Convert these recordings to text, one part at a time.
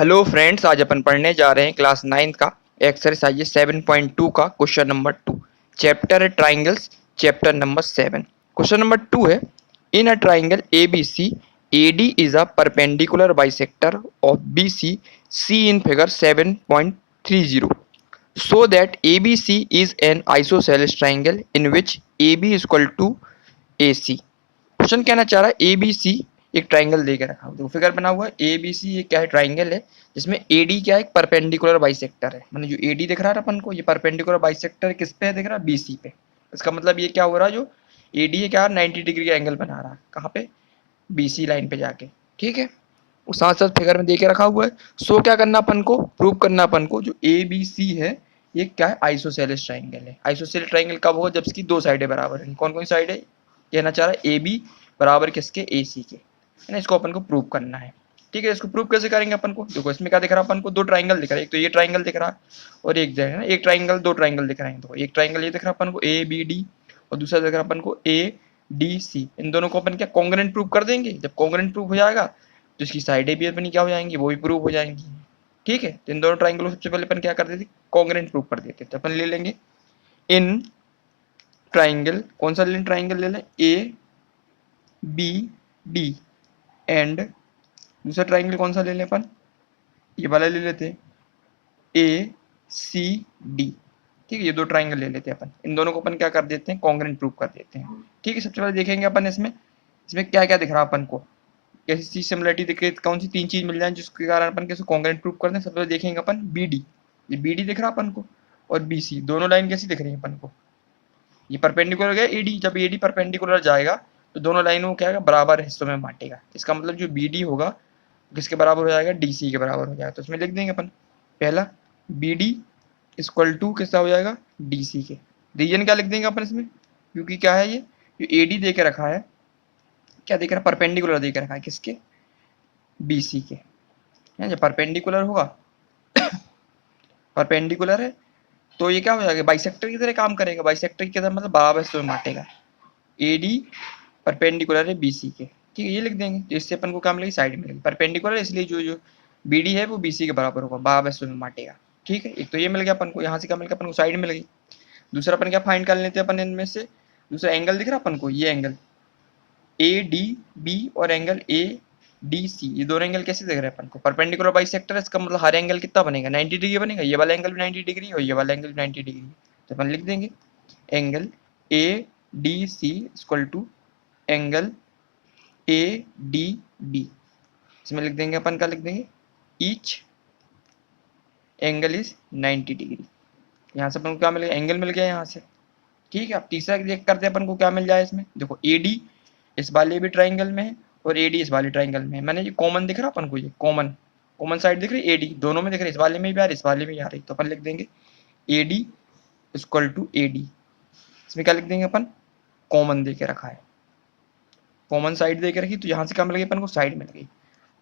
Hello friends, आज अपन पढ़ने जा रहे हैं क्लास 9 का एक्सरसाइज 7.2 का क्वेश्चन नंबर 2। चैप्टर है triangles, chapter number 7। Question number 2 है, in a triangle A B C AD is a perpendicular bisector of BC see in figure 7.30 so that ABC is an isosceles triangle in which AB is equal to AC। Question कहना चाह रहा है ए B सी एक triangle देकर रखा हुआ, देखो figure बना हुआ है। ए बी सी ये क्या है, ट्राइंगल है जिसमें एडी क्या है, एक परपेंडिकुलर बाइसेक्टर है। मतलब जो एडी दिख रहा है अपन को, ये परपेंडिकुलर बाइसेक्टर किस पे है दिख रहा है, बीसी पे। इसका मतलब ये क्या हो रहा है, जो एडी है क्या 90 डिग्री का एंगल बना रहा है, कहाँ पे, बीसी लाइन पे जाके। ठीक है, वो साथ साथ फिगर में दे के रखा हुआ है। सो क्या करना अपन को, प्रूव करना अपन को जो ए बी सी है ये क्या है, आइसोसेलेस ट्राइंगल है। आइसोसेलेस ट्राइंगल कब होगा, जब इसकी दो साइडें बराबर हैं। कौन कौन सी साइड है, कहना चाह रहा है ए बी बराबर किसके, ए सी के, है ना। इसको अपन को प्रूव करना है। ठीक है, इसको प्रूव कैसे करेंगे अपन को, देखो इसमें क्या दिख रहा है अपन को, दो ट्राइंगल दिख रहा है। एक तो ये ट्राइंगल दिख रहा है और एक जो है ना, एक ट्राइंगल दो ट्राइंगल दिख रहे हैं। तो एक ट्राइंगल ये दिख रहा है अपन को ए बी डी, और दूसरा दिख रहा है अपन को ए डी सी। इन दोनों को अपन क्या कॉन्ग्रुएंट प्रूव कर देंगे। जब कॉन्ग्रुएंट प्रूव हो जाएगा तो इसकी साइडें भी अपनी क्या हो जाएंगी, वो भी प्रूव हो जाएंगी। ठीक है, तो इन दोनों ट्राइंगल को सबसे पहले अपन क्या कर देते, कॉन्ग्रुएंट प्रूव कर देते। तो अपन ले लेंगे इन ट्राइंगल, कौन सा लें, ट्राइंगल ले लें ए बी डी, एंड दूसरा ट्राइंगल कौन सा ले लें अपन, ये वाला ले लेते हैं ए सी डी। ठीक है, ये दो ट्राइंगल ले लेते हैं अपन। इन दोनों को अपन क्या कर देते हैं, कॉन्ग्रुएंट प्रूव कर देते हैं। ठीक है, सबसे पहले देखेंगे अपन इसमें इसमें क्या क्या दिख रहा है अपन को, कैसी चीज सिमिलरिटी दिख रही है, कौन सी तीन चीज मिल जाए जिसके कारण अपन कैसे कॉन्ग्रुएंट प्रूव करते हैं। सबसे पहले देखेंगे अपन बी डी, ये बी डी दिख रहा है अपन को, और बी सी, दोनों लाइन कैसी दिख रही है अपन को, ये परपेंडिकुलर गया एडी। जब एडी परपेंडिकुलर जाएगा तो दोनों लाइनों को क्या है, बराबर हिस्सों में बांटेगा। इसका मतलब जो बी डी होगा किसके बराबर हो जाएगा, डी सी के बराबर हो जाएगा। तो इसमें लिख देंगे अपन पहला बी डी इक्वल टू किसका हो जाएगा, डी सी के। रीजन क्या लिख देंगे अपन इसमें, क्योंकि क्या है ये जो ए डी दे के रखा है, क्या देख रहा है, परपेंडिकुलर दे के रखा है किसके, बी सी के, है। जब परपेंडिकुलर होगा परपेंडिकुलर है तो ये क्या हो जाएगा, बाइसेक्टर की तरह काम करेगा। बाइसेक्टर की तरह मतलब बराबर हिस्सों में बांटेगा। ए डी परपेंडिकुलर है बी सी के। ठीक है, ये लिख देंगे। तो इससे अपन को क्या मिलेगी, साइड मिलेगी। परपेंडिकुलर इसलिए जो जो बी डी है वो बी सी के बराबर होगा, बराबर हिस्सों में बांटेगा। ठीक है, एक तो ये मिल गया अपन को, यहाँ से क्या मिल गया अपन को, साइड मिल गई। दूसरा अपन क्या फाइंड कर लेते हैं अपन इनमें से, दूसरा एंगल दिख रहा अपन को, ये एंगल ए डी बी और एंगल ए डी सी, ये दोनों एंगल कैसे दिख रहे हैं अपन को, परपेंडिकुलर बाइसेक्टर है। इसका मतलब हर एंगल कितना बनेगा, 90 डिग्री बनेगा। ये वाला एंगल भी 90 डिग्री और ये वाला एंगल भी 90 डिग्री। तो अपन लिख देंगे angle A D C equal to angle A D B. इसमें लिख देंगे अपन, क्या लिख देंगे, ईच एंगल इज 90 डिग्री। यहाँ से अपन को क्या मिल गया, एंगल मिल गया यहाँ से। ठीक है, अब तीसरा चेक करते हैं अपन को क्या मिल जाए इसमें। देखो ए डी इस वाले भी ट्राइंगल में है और ए डी इस वाले ट्राइंगल में है। मैंने ये कॉमन दिख रहा अपन को, ये कॉमन कॉमन साइड दिख रही है, ए डी दोनों में दिख रही है, इस वाले में भी आ रही, इस वाले में भी आ रही। तो अपन लिख देंगे A D equal to A D. इसमें क्या लिख देंगे अपन, कॉमन दे के रखा है, कॉमन साइड दे के रखी, तो यहाँ से क्या मिल गई अपन को, साइड मिल गई।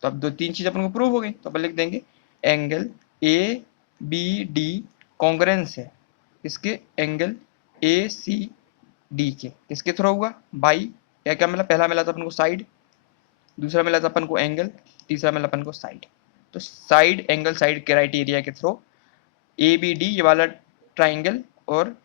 तो अब दो तीन चीज अपन को प्रूव हो गई। तो अपन लिख देंगे angle A B D congruence है इसके एंगल ए सी डी के, किसके थ्रू होगा, बाई क्या क्या मिला, पहला मिला था अपन को साइड, दूसरा मिला था अपन को एंगल, तीसरा मिला अपन को साइड। तो साइड एंगल साइड क्राइटेरिया के थ्रू ए बी डी ये वाला ट्राइंगल और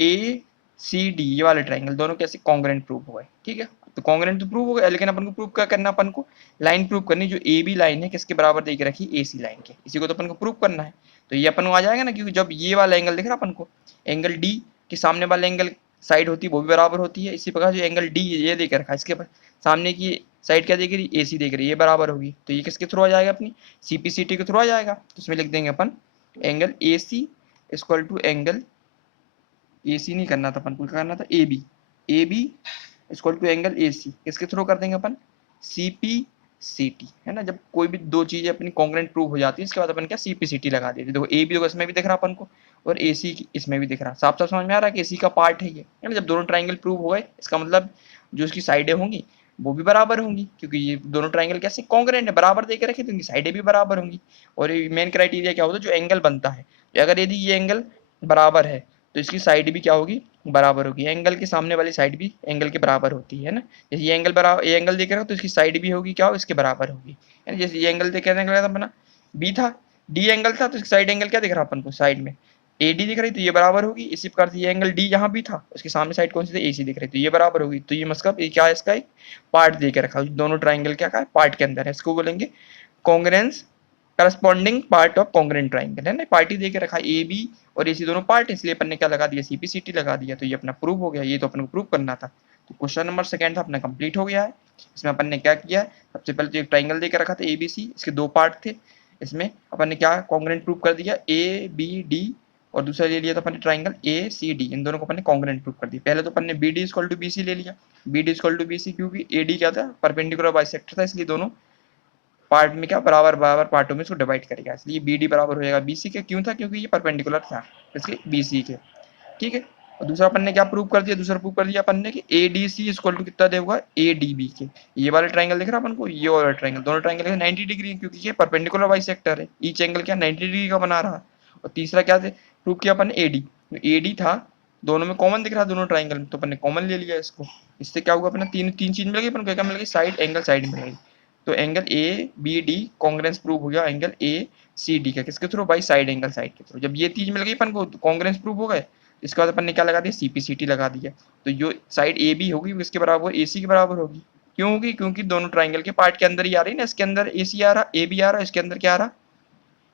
ए सी डी ये वाले ट्राइंगल दोनों कैसे कॉन्ग्रुएंट प्रूव हो गए। ठीक है, तो कॉन्ग्रुएंट तो प्रूव हो गया, लेकिन अपन को प्रूव क्या करना, अपन को लाइन प्रूव करनी, जो ए बी लाइन है किसके बराबर दे के रखी, ए सी लाइन के। इसी को तो अपन को प्रूव करना है। तो ये अपन को आ जाएगा ना, क्योंकि जब ये वाला एंगल दिख रहा अपन को, एंगल डी के सामने वाला एंगल साइड होती है वो भी बराबर होती है। इसी प्रकार जो एंगल डी ये दे के रखा है, इसके सामने की साइड क्या देख रही, ए सी देख रही है, ये बराबर होगी। तो ये किसके थ्रू आ जाएगा, अपनी सी पी सी टी के थ्रू आ जाएगा। तो इसमें लिख देंगे अपन angle A C equal to angle, A C नहीं करना था अपन को, क्या करना था, A B, A B equal to angle A C, किसके थ्रू कर देंगे अपन, सी पी सी टी, है ना। जब कोई भी दो चीजें अपनी कॉन्ग्रुएंट प्रूव हो जाती है, इसके बाद अपन क्या सी पी सी टी लगा देते हैं। देखो ए बी, देखो इसमें भी दिख रहा अपन को, और ए सी इसमें भी दिख रहा, साफ साफ समझ में आ रहा है कि ए सी का पार्ट है ये, है ना। जब दोनों ट्राइंगल प्रूव हो गए, इसका मतलब जो इसकी साइडें होंगी वो भी बराबर होंगी, क्योंकि ये दोनों ट्राइंगल कैसे कॉन्ग्रुएंट है, बराबर देके रखे, तो इनकी साइडें भी बराबर होंगी। और ये मेन क्राइटेरिया क्या होता है, जो एंगल बनता है, अगर यदि ये एंगल बराबर है तो इसकी साइड भी क्या होगी, बराबर होगी। एंगल के सामने वाली साइड भी एंगल के बराबर होती है ना। जैसे ये एंगल बराबर, ये एंगल देख रहे हो तो इसकी साइड भी होगी क्या हो, इसके बराबर होगी, है ना। जैसे ये एंगल देख रहे हैं अपना, बी था, डी एंगल था, तो साइड एंगल क्या दिख रहा अपन को, साइड में ए डी दिख रही, तो ये बराबर होगी। इसी प्रकार से ये एंगल डी यहाँ भी था, उसके सामने साइड कौन सी थी, ए सी दिख रही, तो ये बराबर होगी। तो ये मतलब ये क्या है, इसका एक पार्ट दे के रखा, दोनों ट्राइंगल क्या है, पार्ट के अंदर है, इसको बोलेंगे congruence corresponding part of congruent triangle है ना। पार्टी दे के रखा ए बी और ए सी दोनों पार्ट, इसलिए अपन ने क्या लगा दिया, सीपीसीटी लगा दिया। तो ये अपना प्रूव हो गया, ये तो अपन को प्रूव करना था। तो क्वेश्चन नंबर सेकंड था अपना कंप्लीट हो गया है। इसमें अपन ने क्या किया, सबसे पहले तो एक ट्राइंगल देकर रखा था ए बी सी, इसके दो पार्ट थे, इसमें अपन ने क्या कॉन्ग्रेंट प्रूव कर दिया, ए बी डी, और दूसरा ले लिया था अपन ने ट्राइंगल ए सी डी, इन दोनों को अपन ने कॉन्ग्रेंट प्रूव कर दिया। पहले तो अपन ने B D equal to B C ले लिया, B D equal to B C क्योंकि ए डी क्या था, परपेंडिकुलर बाइसेक्टर था, इसलिए दोनों पार्ट में क्या बराबर बराबर पार्टों में इसको डिवाइड करेगा, इसलिए बी डी बराबर हो जाएगा बी सी के। क्यों था, क्योंकि ये परपेंडिकुलर था इसके बी सी के, ठीक है। और दूसरा अपन ने क्या प्रूव कर दिया, दूसरा प्रूव कर दिया अपन ने कि A D C equal to कितना देगा, ए डी बी के। ये वाला ट्राइंगल दिख रहा है अपन को, ये वाला ट्राइंगल, दोनों ट्राइंगल 90 डिग्री, क्योंकि ये परपेंडिकुलर बाइसेक्टर है, ईच एंगल क्या 90 डिग्री का बना रहा। और तीसरा क्या प्रूव किया अपन ने, ए डी था, दोनों में कॉमन दिख रहा, दोनों ट्राइंगल में, तो अपन ने कॉमन ले लिया इसको। इससे क्या होगा अपना, तीन तीन चीज मिल गई अपन को, क्या मिल गई, साइड एंगल साइड मिल गई। तो angle A B D congruence prove हो गया एंगल ए सी डी का, किसके थ्रू भाई, साइड एंगल साइड के थ्रू। जब ये चीज मिल गई अपन को, कॉन्ग्रेंस प्रूव हो गए, इसके बाद अपन ने क्या लगा दिया, सीपीसीटी लगा दिया। तो जो साइड ए बी होगी इसके बराबर ए सी के बराबर होगी। क्यों होगी, क्योंकि दोनों ट्राइंगल के पार्ट के अंदर ही आ रही है ना, इसके अंदर ए सी आ रहा, ए बी आ रहा, इसके अंदर क्या आ रहा,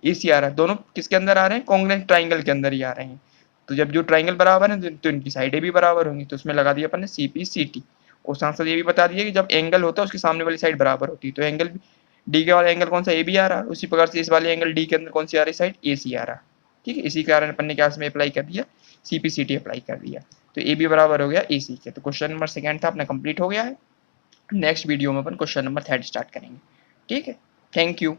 ए सी आ रहा है, दोनों किसके अंदर आ रहे हैं, कॉन्ग्रेंस ट्राइंगल के अंदर ही आ रहे हैं। तो जब जो ट्राइंगल बराबर है तो इनकी साइडें भी बराबर होंगी, तो उसमें लगा दिया अपन ने सीपीसीटी। और साथ साथ ये भी बता दिया कि जब एंगल होता है उसके सामने वाली साइड बराबर होती है, तो एंगल डी के वाला एंगल कौन सा, ए बी आ रहा है, उसी प्रकार से इस वाले एंगल डी के अंदर कौन सी आ रही साइड, ए सी आ रहा है, ठीक है। इसी कारण अपन ने क्या इसमें अप्लाई कर दिया, सीपीसीटी अप्लाई कर दिया। तो ए बी बराबर हो गया ए सी के। तो क्वेश्चन नंबर सेकंड था अपना कंप्लीट हो गया है। नेक्स्ट वीडियो में अपन क्वेश्चन नंबर थर्ड स्टार्ट करेंगे, ठीक है। Thank you.